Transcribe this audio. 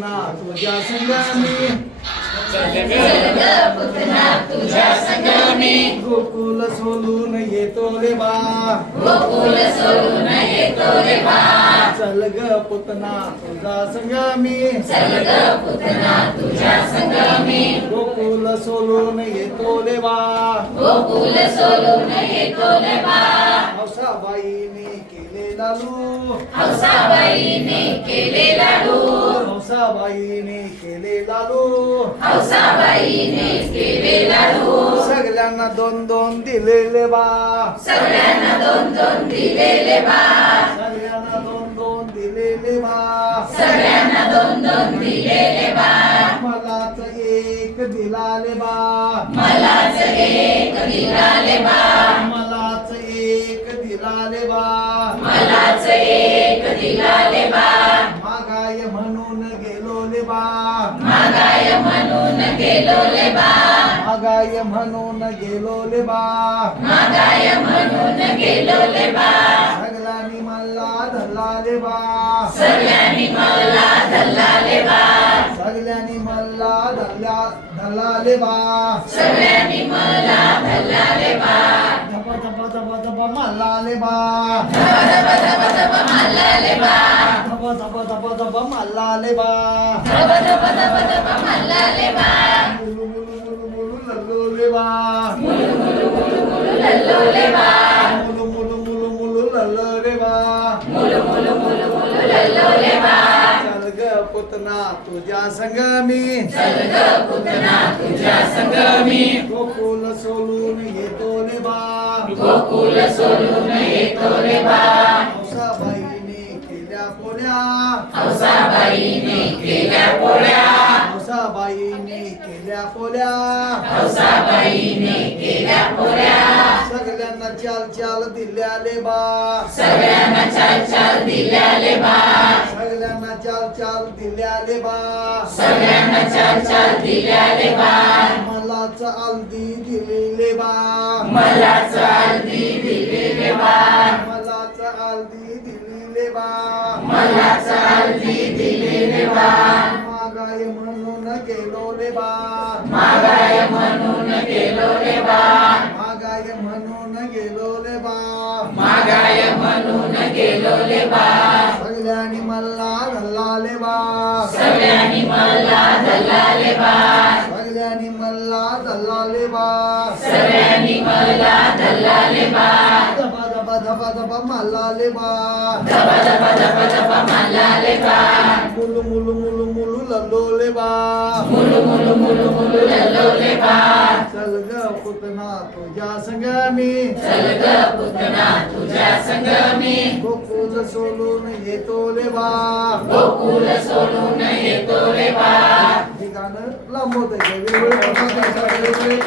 ना तुझ्या संगामी तुझ्या संगमी गोकुल सोलून येतो रे बा गोकुल सोडून येतो रे बा चल ग पुतना तुझा संगामी चल ग पुतना तुझ्या संगामी गोकुल सोलून येतो रे बा गोकुल सोडून येतो रे बा हौसाबाईने केले लालू. हौसाबाईने केले लाडू हौसाबाईने केले लालू. हौसाबाईने केले लाडू सगळ्यांना दोन दोन दिलेले बा. सगळ्यांना दोन दोन दिलेले बा. सगळ्यांना दोन दोन दिलेले बा. सगळ्यांना दोन दोन दिलेले बा. मलाच एक दिलाले बा. मलाच एक दिलाले बा. दिलाले बा. मागाय म्हणून गेलो ले बा. मागाय म्हणून गेलो ले बा. मागाय म्हणून गेलो ले बा. मागाय म्हणून गेलो ले बा. सगळ्यांनी मला धरला ले बा. सगळ्यांनी मला धरलाले बा. सगळ्यांनी मला धरल्या धरला ले बा. सगळ्यांनी मला धप అల్లాలిబా తప తప తప తపం అల్లాలిబా ములు ములు ములు ములు पुतना तुझ्या संग मी पुतना तुझ्या संगमी। गोकुल सोलून येतो रे बा गोकुल सोडून येतो रे बा हौसाबाईने केल्या पोळ्या। हौसाबाईने केल्या पोळ्या। हौसाबाईने केल्या पोळ्या। हौसाबाईने केल्या पोळ्या। सगळ्यांना चाल चाल दिल्याले बा सगळ्यांना चाल चाल दिल्याले बा चाल दिल्याले बा सगळ्यांना बा मला मला मागाय म्हणून गेलो रे बा मागाय म्हणून गेलो रे बा मागाय म्हणून गेलो रे बा मागाय म्हणून गेलो ले बा सगळ्यांनी मला धरलाले बा धबा धबा धबा धबा मालाले धबा धबा धबा धबा मारलाले बा मुलू मुलू मुलू मुलू लल्लोले बा मुलु मुलु मुलु मुलु लल्लो ले चल ग पुतना तुझ्या संग मी चल ग गोकुल सोडून Bombote, que Dios lo